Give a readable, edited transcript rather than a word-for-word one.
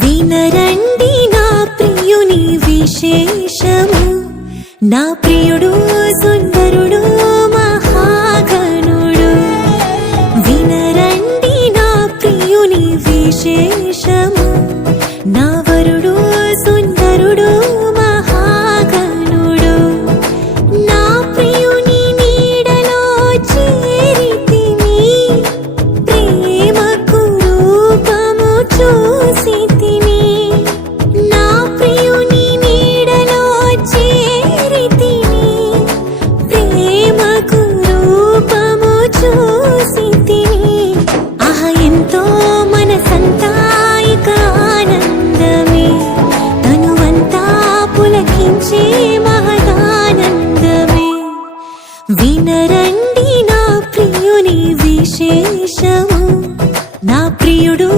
వినరండి నా ప్రియుని విశేషము, నా ప్రియుడు సుందరుడు మహాగణుడు. వినరండి నా ప్రియుని విశేషము, నా వరుడు సుందరుడు మహాగణుడు. నా ప్రియుని నీడలో చేరితిని, ప్రేమకు రూపము చూసితిని. నా ప్రియుని నీడలో చేరితిని, ప్రేమకు రూపము చూసితిని. ఆహా ఎంతో మనసంతా ఇక ఆనందమే, తనువంతా పులకించే మహదానందమే. వినరండి నా ప్రియుని విశేషము, నా ప్రియుడు